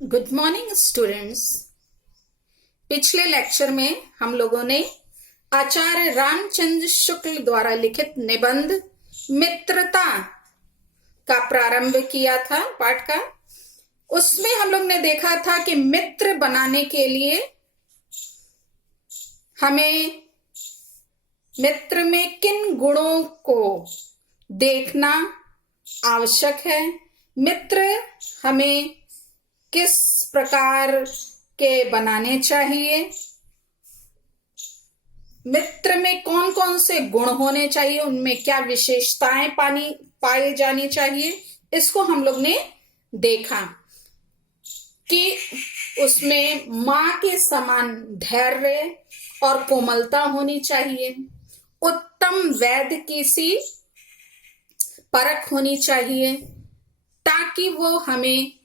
Good morning students. पिछले lecture में हम लोगों ने आचार्य रामचंद्र शुक्ल द्वारा लिखित निबंध मित्रता का प्रारंभ किया था पाठ का। उसमें हम लोग ने देखा था कि मित्र बनाने के लिए हमें मित्र में किन गुणों को देखना आवश्यक है, मित्र हमें किस प्रकार के बनाने चाहिए, मित्र में कौन कौन से गुण होने चाहिए, उनमें क्या विशेषताएं पाई जानी चाहिए। इसको हम लोग ने देखा कि उसमें मां के समान धैर्य और कोमलता होनी चाहिए, उत्तम वैद्य की सी परख होनी चाहिए ताकि वो हमें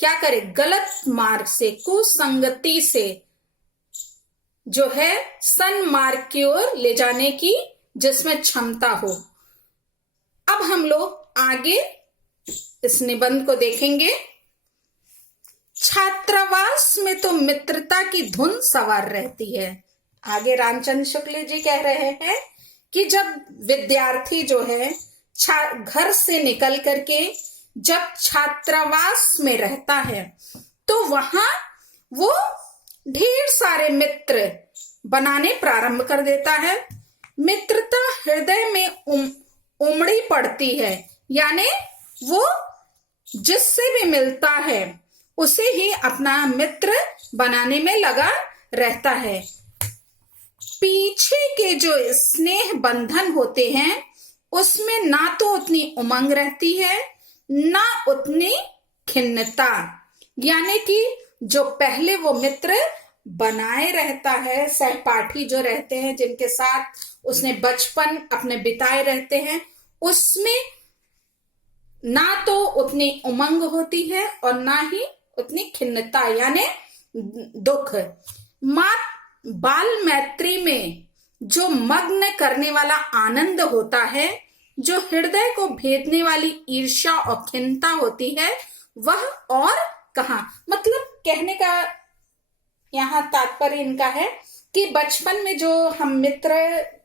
क्या करे, गलत मार्ग से, कुसंगति से जो है सन्मार्ग की ओर ले जाने की जिसमें क्षमता हो। अब हम लोग आगे इस निबंध को देखेंगे। छात्रावास में तो मित्रता की धुन सवार रहती है। आगे रामचंद्र शुक्ल जी कह रहे हैं कि जब विद्यार्थी जो है घर से निकल करके जब छात्रावास में रहता है तो वहां वो ढेर सारे मित्र बनाने प्रारंभ कर देता है। मित्रता हृदय में उमड़ी पड़ती है, यानी वो जिससे भी मिलता है उसे ही अपना मित्र बनाने में लगा रहता है। पीछे के जो स्नेह बंधन होते हैं उसमें ना तो उतनी उमंग रहती है ना उतनी खिन्नता, यानी कि जो पहले वो मित्र बनाए रहता है, सहपाठी जो रहते हैं जिनके साथ उसने बचपन अपने बिताए रहते हैं, उसमें ना तो उतनी उमंग होती है और ना ही उतनी खिन्नता यानी दुख। बाल मैत्री में जो मग्न करने वाला आनंद होता है, जो हृदय को भेदने वाली ईर्ष्या और खिन्नता होती है, वह और कहां। मतलब कहने का यहाँ तात्पर्य इनका है कि बचपन में जो हम मित्र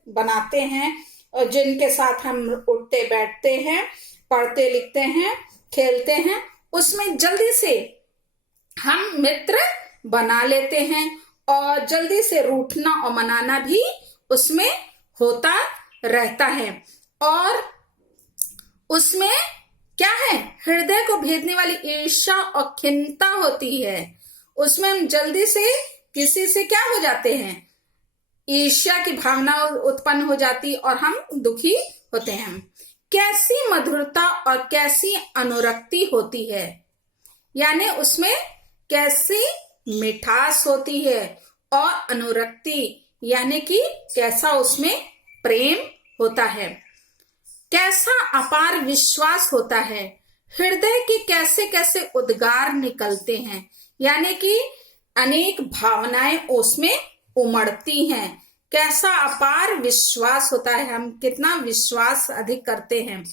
बनाते हैं और जिनके साथ हम उठते बैठते हैं, पढ़ते लिखते हैं, खेलते हैं, उसमें जल्दी से हम मित्र बना लेते हैं और जल्दी से रूठना और मनाना भी उसमें होता रहता है। और उसमें क्या है, हृदय को भेदने वाली ईर्ष्या और खिन्नता होती है। उसमें हम जल्दी से किसी से क्या हो जाते हैं, ईर्ष्या की भावना उत्पन्न हो जाती और हम दुखी होते हैं। कैसी मधुरता और कैसी अनुरक्ति होती है, यानी उसमें कैसी मिठास होती है और अनुरक्ति यानी कि कैसा उसमें प्रेम होता है, कैसा अपार विश्वास होता है, हृदय के कैसे कैसे उद्गार निकलते हैं, यानी कि अनेक भावनाएं उसमें उमड़ती हैं। कैसा अपार विश्वास होता है, हम कितना विश्वास अधिक करते हैं।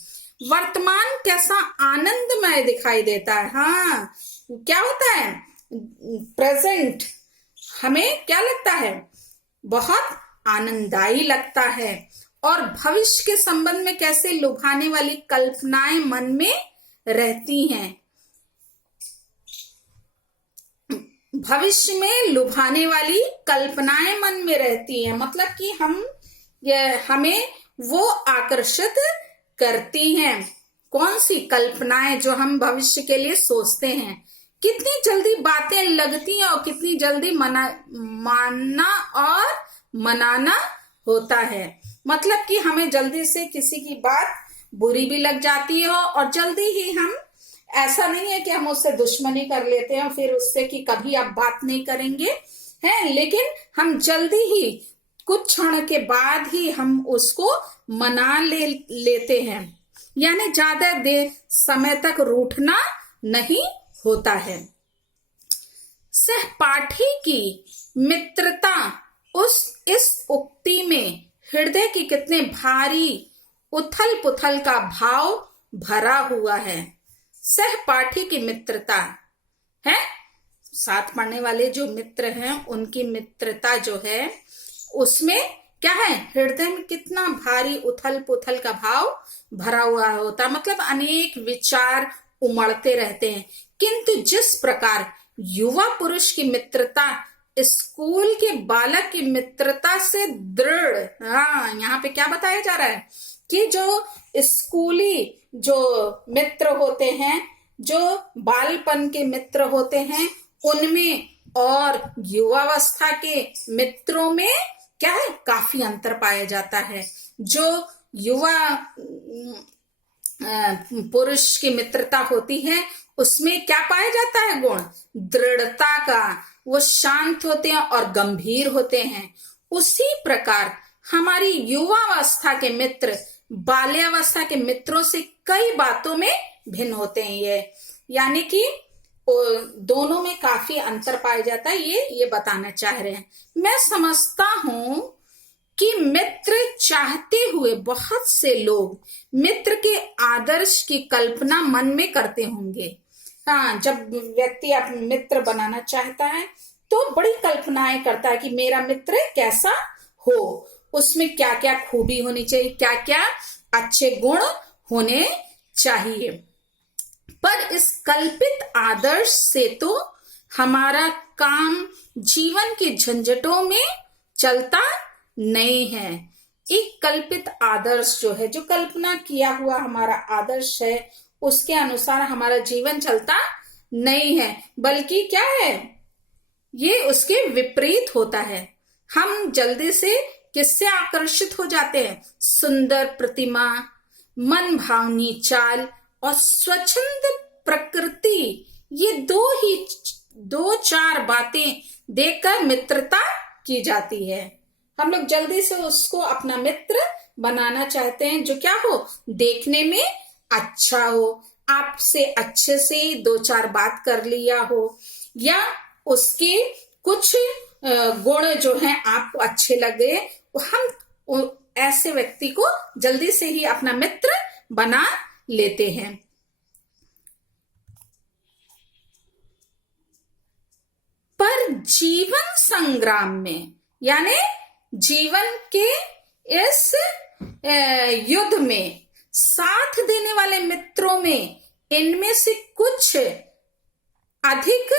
वर्तमान कैसा आनंदमय दिखाई देता है। हाँ, क्या होता है, प्रेजेंट हमें क्या लगता है, बहुत आनंददायी लगता है। और भविष्य के संबंध में कैसे लुभाने वाली कल्पनाएं मन में रहती हैं। भविष्य में लुभाने वाली कल्पनाएं मन में रहती हैं, मतलब कि हमें वो आकर्षित करती हैं। कौन सी कल्पनाएं जो हम भविष्य के लिए सोचते हैं, कितनी जल्दी बातें लगती हैं और कितनी जल्दी मानना और मनाना होता है। मतलब कि हमें जल्दी से किसी की बात बुरी भी लग जाती है और जल्दी ही हम, ऐसा नहीं है कि हम उससे दुश्मनी कर लेते हैं फिर उससे कि कभी आप बात नहीं करेंगे हैं, लेकिन हम जल्दी ही कुछ क्षण के बाद ही हम उसको मना लेते हैं, यानी ज्यादा देर समय तक रूठना नहीं होता है। सहपाठी की मित्रता इस उक्ति में हृदय की कितने भारी उथल पुथल का भाव भरा हुआ है। सहपाठी की मित्रता है साथ पढ़ने वाले जो मित्र हैं उनकी मित्रता जो है उसमें क्या है, हृदय में कितना भारी उथल पुथल का भाव भरा हुआ होता है, मतलब अनेक विचार उमड़ते रहते हैं। किंतु जिस प्रकार युवा पुरुष की मित्रता स्कूल के बालक की मित्रता से दृढ़, हाँ यहाँ पे क्या बताया जा रहा है कि जो स्कूली जो मित्र होते हैं, जो बालपन के मित्र होते हैं, उनमें और युवावस्था के मित्रों में क्या है, काफी अंतर पाया जाता है। जो युवा पुरुष की मित्रता होती है उसमें क्या पाया जाता है गुण, दृढ़ता का, वो शांत होते हैं और गंभीर होते हैं। उसी प्रकार हमारी युवावस्था के मित्र बाल्यावस्था के मित्रों से कई बातों में भिन्न होते हैं। ये यानी कि दोनों में काफी अंतर पाया जाता है, ये बताना चाह रहे हैं। मैं समझता हूं कि मित्र चाहते हुए बहुत से लोग मित्र के आदर्श की कल्पना मन में करते होंगे। हाँ, जब व्यक्ति अपना मित्र बनाना चाहता है तो बड़ी कल्पनाएं करता है कि मेरा मित्र कैसा हो, उसमें क्या क्या खूबी होनी चाहिए, क्या क्या अच्छे गुण होने चाहिए। पर इस कल्पित आदर्श से तो हमारा काम जीवन के झंझटों में चलता नहीं है। एक कल्पित आदर्श जो है, जो कल्पना किया हुआ हमारा आदर्श है, उसके अनुसार हमारा जीवन चलता नहीं है, बल्कि क्या है, ये उसके विपरीत होता है। हम जल्दी से किससे आकर्षित हो जाते हैं, सुंदर प्रतिमा, मन भावनी चाल और स्वच्छंद प्रकृति, ये दो चार बातें देखकर मित्रता की जाती है। हम लोग जल्दी से उसको अपना मित्र बनाना चाहते हैं, जो क्या हो, देखने में अच्छा हो, आपसे अच्छे से दो चार बात कर लिया हो, या उसके कुछ गुण जो हैं आपको अच्छे लगे, हम ऐसे व्यक्ति को जल्दी से ही अपना मित्र बना लेते हैं। पर जीवन संग्राम में, यानी जीवन के इस युद्ध में साथ देने वाले मित्रों में इनमें से कुछ अधिक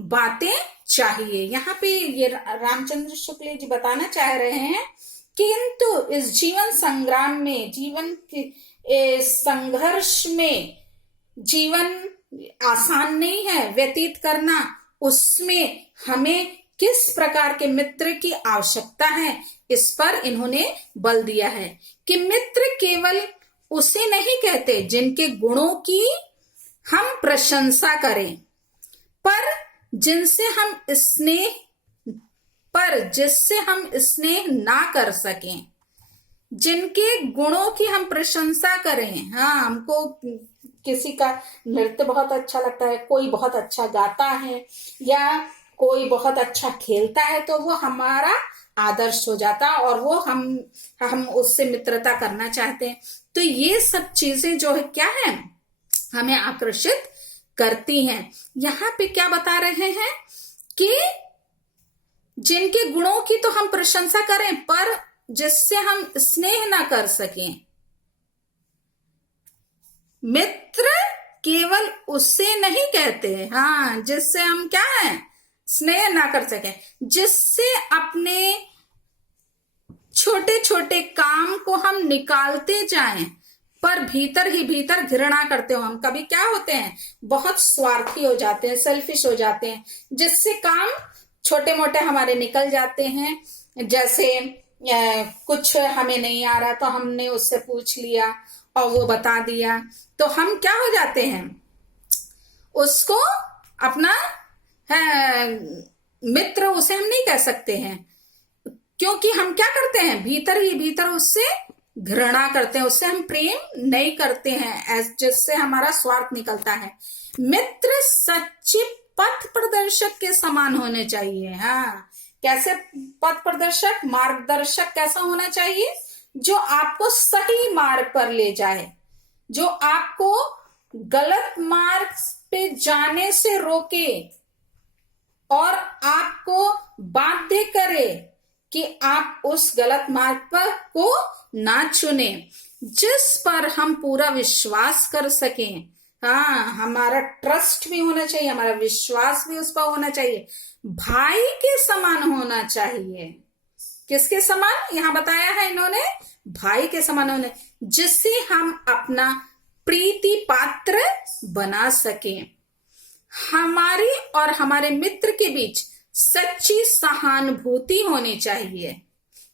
बातें चाहिए। यहाँ पे ये रामचंद्र शुक्ल जी बताना चाह रहे हैं, किंतु इस जीवन संग्राम में, जीवन के संघर्ष में, जीवन आसान नहीं है व्यतीत करना, उसमें हमें किस प्रकार के मित्र की आवश्यकता है, इस पर इन्होंने बल दिया है कि मित्र केवल उसे नहीं कहते जिनके गुणों की हम प्रशंसा करें, पर जिससे हम स्नेह ना कर सकें, जिनके गुणों की हम प्रशंसा करें। हाँ, हमको किसी का नृत्य बहुत अच्छा लगता है, कोई बहुत अच्छा गाता है, या कोई बहुत अच्छा खेलता है, तो वो हमारा आदर्श हो जाता और वो हम उससे मित्रता करना चाहते हैं। तो ये सब चीजें जो है क्या है, हमें आकर्षित करती हैं। यहाँ पे क्या बता रहे हैं कि जिनके गुणों की तो हम प्रशंसा करें, पर जिससे हम स्नेह ना कर सकें। मित्र केवल उससे नहीं कहते, हाँ, जिससे हम क्या है, स्नेह ना कर सकें, जिससे अपने छोटे छोटे काम को हम निकालते जाएं, पर भीतर ही भीतर घृणा करते हो। हम कभी क्या होते हैं, बहुत स्वार्थी हो जाते हैं, सेल्फिश हो जाते हैं, जिससे काम छोटे मोटे हमारे निकल जाते हैं। जैसे कुछ हमें नहीं आ रहा तो हमने उससे पूछ लिया और वो बता दिया, तो हम क्या हो जाते हैं, उसको अपना मित्र उसे हम नहीं कह सकते हैं, क्योंकि हम क्या करते हैं, भीतर ही भीतर उससे घृणा करते हैं, उससे हम प्रेम नहीं करते हैं, जिससे हमारा स्वार्थ निकलता है। मित्र सच्चे पथ प्रदर्शक के समान होने चाहिए। हाँ, कैसे पथ प्रदर्शक, मार्गदर्शक कैसा होना चाहिए, जो आपको सही मार्ग पर ले जाए, जो आपको गलत मार्ग पे जाने से रोके, और आपको बाध्य करे कि आप उस गलत मार्ग पर को ना चुने, जिस पर हम पूरा विश्वास कर सकें। हाँ, हमारा ट्रस्ट भी होना चाहिए, हमारा विश्वास भी उस पर होना चाहिए, भाई के समान होना चाहिए। किसके समान यहां बताया है इन्होंने? भाई के समान होने, जिससे हम अपना प्रीति पात्र बना सकें। हमारी और हमारे मित्र के बीच सच्ची सहानुभूति होनी चाहिए।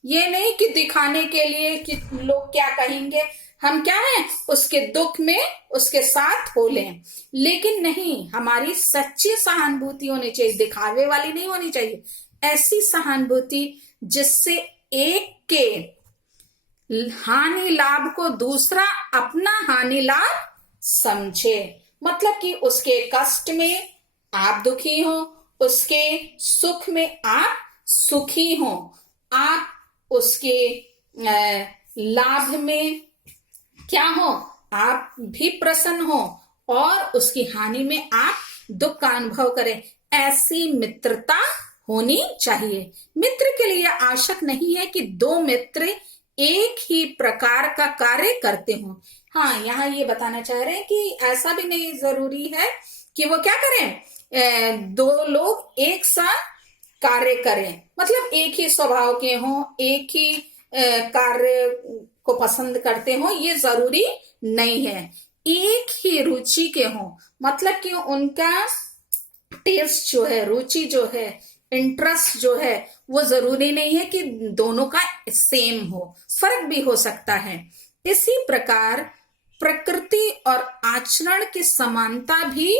ये नहीं कि दिखाने के लिए कि लोग क्या कहेंगे, हम क्या है उसके दुख में उसके साथ हो लें, लेकिन नहीं, हमारी सच्ची सहानुभूति होनी चाहिए, दिखावे वाली नहीं होनी चाहिए। ऐसी सहानुभूति जिससे एक के हानि लाभ को दूसरा अपना हानि लाभ समझे। मतलब कि उसके कष्ट में आप दुखी हो, उसके सुख में आप सुखी हो, आप उसके लाभ में क्या हो, आप भी प्रसन्न हो, और उसकी हानि में आप दुख का अनुभव करें। ऐसी मित्रता होनी चाहिए। मित्र के लिए आवश्यक नहीं है कि दो मित्र एक ही प्रकार का कार्य करते हों। हाँ, यहाँ ये बताना चाह रहे हैं कि ऐसा भी नहीं जरूरी है कि वो क्या करें, दो लोग एक साथ कार्य करें, मतलब एक ही स्वभाव के हों, एक ही कार्य को पसंद करते हों, ये जरूरी नहीं है। एक ही रुचि के हों, मतलब कि उनका टेस्ट जो है, रुचि जो है, इंटरेस्ट जो है, वो जरूरी नहीं है कि दोनों का सेम हो, फर्क भी हो सकता है। इसी प्रकार प्रकृति और आचरण की समानता भी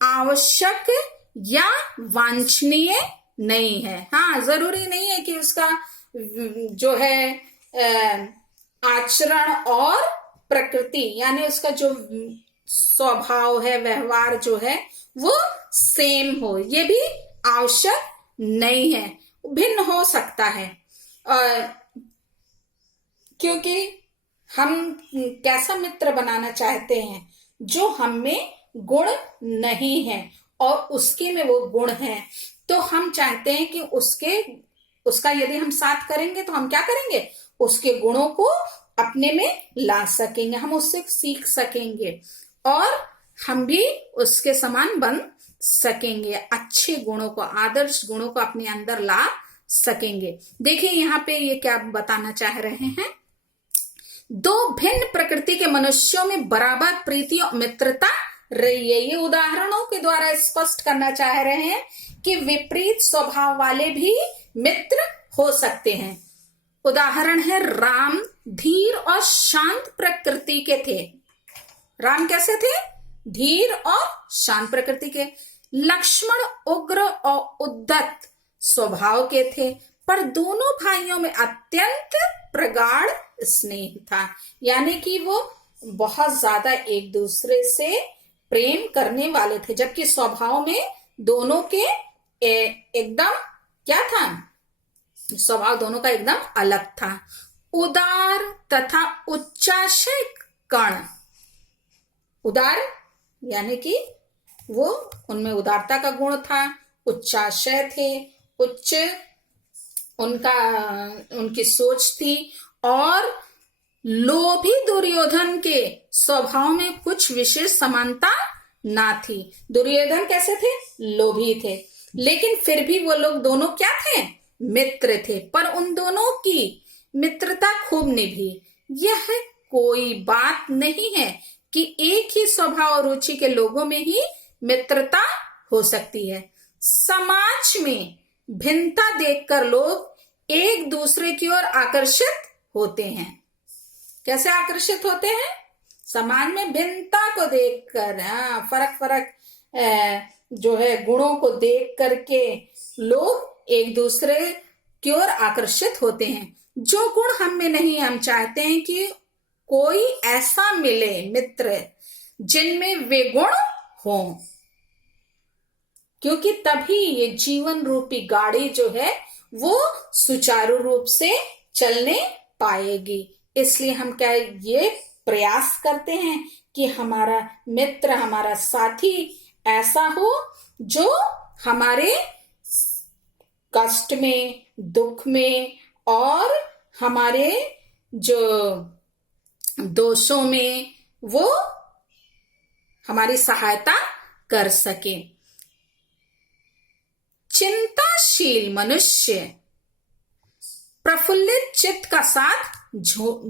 आवश्यक या वांछनीय नहीं है। हाँ, जरूरी नहीं है कि उसका जो है आचरण और प्रकृति यानी उसका जो स्वभाव है, व्यवहार जो है, वो सेम हो, ये भी आवश्यक नहीं है, भिन्न हो सकता है। क्योंकि हम कैसा मित्र बनाना चाहते हैं, जो हम में गुण नहीं है और उसके में वो गुण है, तो हम चाहते हैं कि उसका यदि हम साथ करेंगे तो हम क्या करेंगे, उसके गुणों को अपने में ला सकेंगे, हम उससे सीख सकेंगे और हम भी उसके समान बन सकेंगे, अच्छे गुणों को, आदर्श गुणों को अपने अंदर ला सकेंगे। देखिए यहाँ पे ये क्या बताना चाह रहे हैं, दो भिन्न प्रकृति के मनुष्यों में बराबर प्रीति और मित्रता रही है। ये उदाहरणों के द्वारा स्पष्ट करना चाह रहे हैं कि विपरीत स्वभाव वाले भी मित्र हो सकते हैं। उदाहरण है, राम धीर और शांत प्रकृति के थे। राम कैसे थे? धीर और शांत प्रकृति के। लक्ष्मण उग्र और उद्धत स्वभाव के थे, पर दोनों भाइयों में अत्यंत प्रगाढ़ स्नेह था, यानी कि वो बहुत ज्यादा एक दूसरे से प्रेम करने वाले थे, जबकि स्वभाव में दोनों के एकदम क्या था, स्वभाव दोनों का एकदम अलग था। उदार तथा उच्चाशय कण, उदार यानी कि वो उनमें उदारता का गुण था, उच्चाशय थे, उच्च उनकी सोच थी, और लोभी दुर्योधन के स्वभाव में कुछ विशेष समानता ना थी। दुर्योधन कैसे थे? लोभी थे, लेकिन फिर भी वो लोग दोनों क्या थे? मित्र थे, पर उन दोनों की मित्रता खूब निभी। यह कोई बात नहीं है कि एक ही स्वभाव और रुचि के लोगों में ही मित्रता हो सकती है। समाज में भिन्नता देखकर लोग एक दूसरे की ओर आकर्षित होते हैं। कैसे आकर्षित होते हैं? समाज में भिन्नता को देखकर, फर्क जो है गुणों को देख करके लोग एक दूसरे की ओर आकर्षित होते हैं। जो गुण हम में नहीं, हम चाहते हैं कि कोई ऐसा मिले मित्र जिनमें वे गुण हों, क्योंकि तभी ये जीवन रूपी गाड़ी जो है वो सुचारू रूप से चलने पाएगी। इसलिए हम क्या ये प्रयास करते हैं कि हमारा मित्र, हमारा साथी ऐसा हो जो हमारे कष्ट में, दुख में और हमारे जो दोषों में वो हमारी सहायता कर सके। चिंताशील मनुष्य प्रफुल्लित चित्त का साथ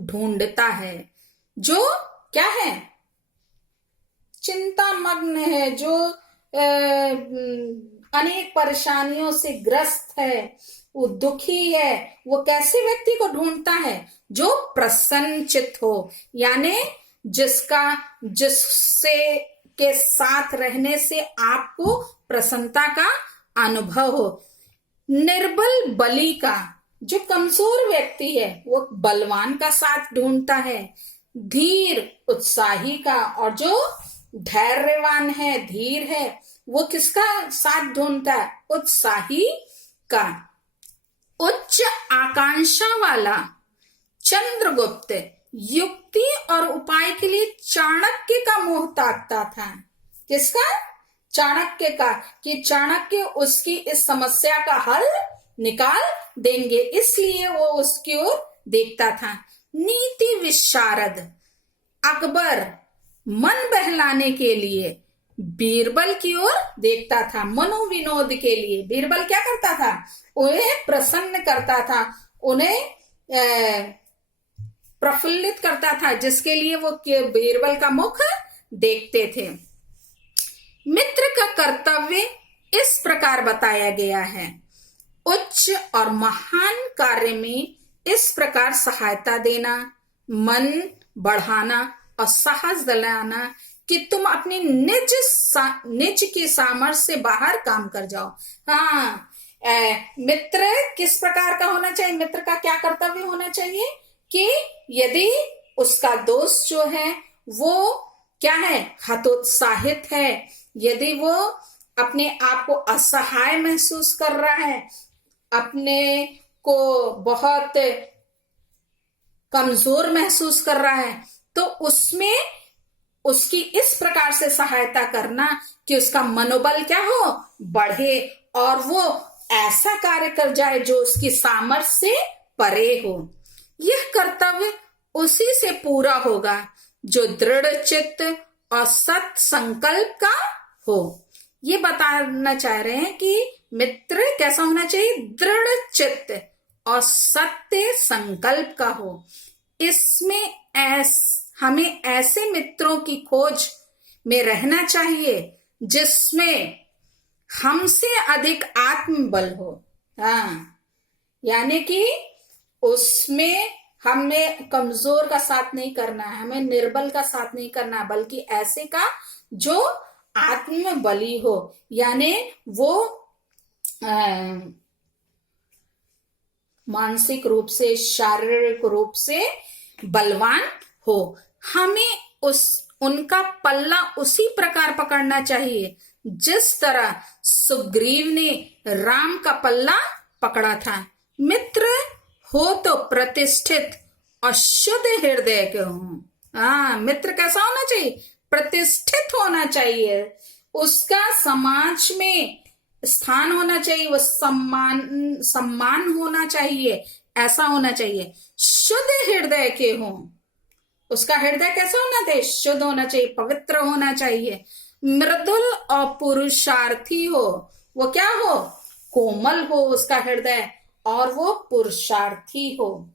ढूंढता है। जो क्या है? चिंता मग्न है, जो अनेक परेशानियों से ग्रस्त है, वो दुखी है, वो कैसे व्यक्ति को ढूंढता है? जो प्रसन्न चित्त हो, यानी जिससे के साथ रहने से आपको प्रसन्नता का अनुभव हो। निर्बल बली का, जो कमजोर व्यक्ति है वो बलवान का साथ ढूंढता है। धीर उत्साही का, और जो धैर्यवान है, धीर है, वो किसका साथ ढूंढता है? उत्साही का। उच्च आकांक्षा वाला चंद्रगुप्त युक्ति और उपाय के लिए चाणक्य का मोह ताकता था। किसका? चाणक्य का, कि चाणक्य उसकी इस समस्या का हल निकाल देंगे, इसलिए वो उसकी ओर देखता था। नीति विशारद अकबर मन बहलाने के लिए बीरबल की ओर देखता था। मनोविनोद के लिए बीरबल क्या करता था? उन्हें प्रसन्न करता था, उन्हें प्रफुल्लित करता था, जिसके लिए वो बीरबल का मुख देखते थे। मित्र का कर्तव्य इस प्रकार बताया गया है। उच्च और महान कार्य में इस प्रकार सहायता देना, मन बढ़ाना और साहस दिलाना कि तुम अपनी निज की सामर्थ्य से बाहर काम कर जाओ। हाँ, मित्र किस प्रकार का होना चाहिए? मित्र का क्या कर्तव्य होना चाहिए? कि यदि उसका दोस्त जो है वो क्या है? हतोत्साहित है, यदि वो अपने आप को असहाय महसूस कर रहा है, अपने को बहुत कमजोर महसूस कर रहा है, तो उसमें उसकी इस प्रकार से सहायता करना कि उसका मनोबल क्या हो? बढ़े, और वो ऐसा कार्य कर जाए जो उसकी सामर्थ्य से परे हो। यह कर्तव्य उसी से पूरा होगा जो दृढ़ चित्त और सत संकल्प का हो। ये बताना चाह रहे हैं कि मित्र कैसा होना चाहिए? दृढ़ चित्त और सत्य संकल्प का हो। इसमें हमें ऐसे मित्रों की खोज में रहना चाहिए जिसमें हमसे अधिक आत्मबल हो। हाँ, यानी कि उसमें हमें कमजोर का साथ नहीं करना है, हमें निर्बल का साथ नहीं करना, बल्कि ऐसे का जो आत्मबली हो, यानी वो मानसिक रूप से, शारीरिक रूप से बलवान हो। हमें उनका पल्ला उसी प्रकार पकड़ना चाहिए जिस तरह सुग्रीव ने राम का पल्ला पकड़ा था। मित्र हो तो प्रतिष्ठित और शुद्ध हृदय के हो। हाँ, मित्र कैसा होना चाहिए? प्रतिष्ठित होना चाहिए, उसका समाज में स्थान होना चाहिए, वो सम्मान होना चाहिए, ऐसा होना चाहिए। शुद्ध हृदय के हो, उसका हृदय कैसा होना चाहिए? शुद्ध होना चाहिए, पवित्र होना चाहिए। मृदुल और पुरुषार्थी हो, वो क्या हो? कोमल हो उसका हृदय, और वो पुरुषार्थी हो,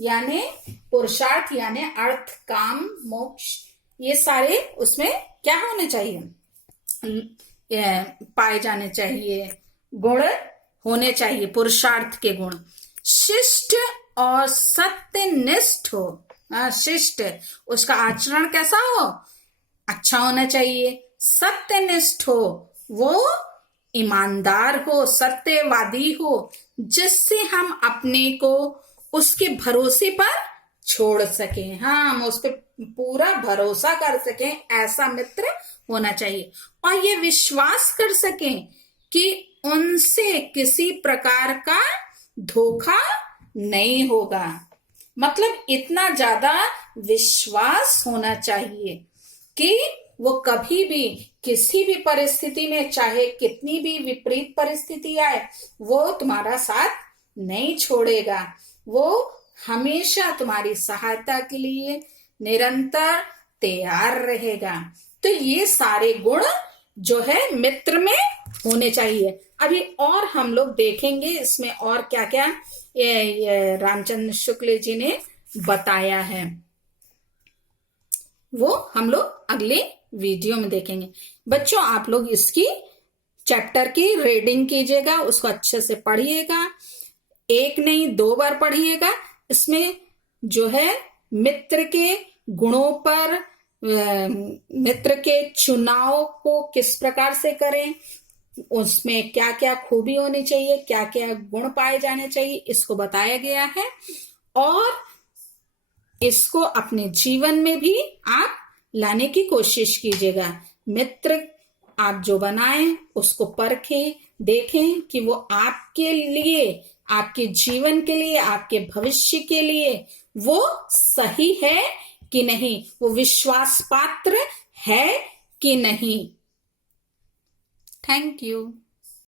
यानी पुरुषार्थ यानी अर्थ, काम, मोक्ष, ये सारे उसमें क्या होने चाहिए? पाए जाने चाहिए, गुण होने चाहिए, पुरुषार्थ के गुण। शिष्ट और सत्यनिष्ठ हो। शिष्ट, उसका आचरण कैसा हो? अच्छा होना चाहिए। सत्यनिष्ठ हो, वो ईमानदार हो, सत्यवादी हो, जिससे हम अपने को उसके भरोसे पर छोड़ सकें। हाँ, हम उस पर पूरा भरोसा कर सकें, ऐसा मित्र होना चाहिए। और ये विश्वास कर सकें कि उनसे किसी प्रकार का धोखा नहीं होगा। मतलब इतना ज्यादा विश्वास होना चाहिए कि वो कभी भी किसी भी परिस्थिति में, चाहे कितनी भी विपरीत परिस्थिति आए, वो तुम्हारा साथ नहीं छोड़ेगा। वो हमेशा तुम्हारी सहायता के लिए निरंतर तैयार रहेगा। तो ये सारे गुण जो है मित्र में होने चाहिए। अभी और हम लोग देखेंगे इसमें और क्या क्या ये रामचंद्र शुक्ल जी ने बताया है, वो हम लोग अगले वीडियो में देखेंगे। बच्चों, आप लोग इसकी चैप्टर की रीडिंग कीजिएगा, उसको अच्छे से पढ़िएगा, एक नहीं 2 बार पढ़िएगा। इसमें जो है मित्र के गुणों पर, मित्र के चुनाव को किस प्रकार से करें, उसमें क्या क्या खूबी होनी चाहिए, क्या क्या गुण पाए जाने चाहिए, इसको बताया गया है। और इसको अपने जीवन में भी आप लाने की कोशिश कीजिएगा। मित्र आप जो बनाएं उसको परखें, देखें कि वो आपके लिए, आपके जीवन के लिए, आपके भविष्य के लिए वो सही है कि नहीं, वो विश्वास पात्र है कि नहीं। Thank you.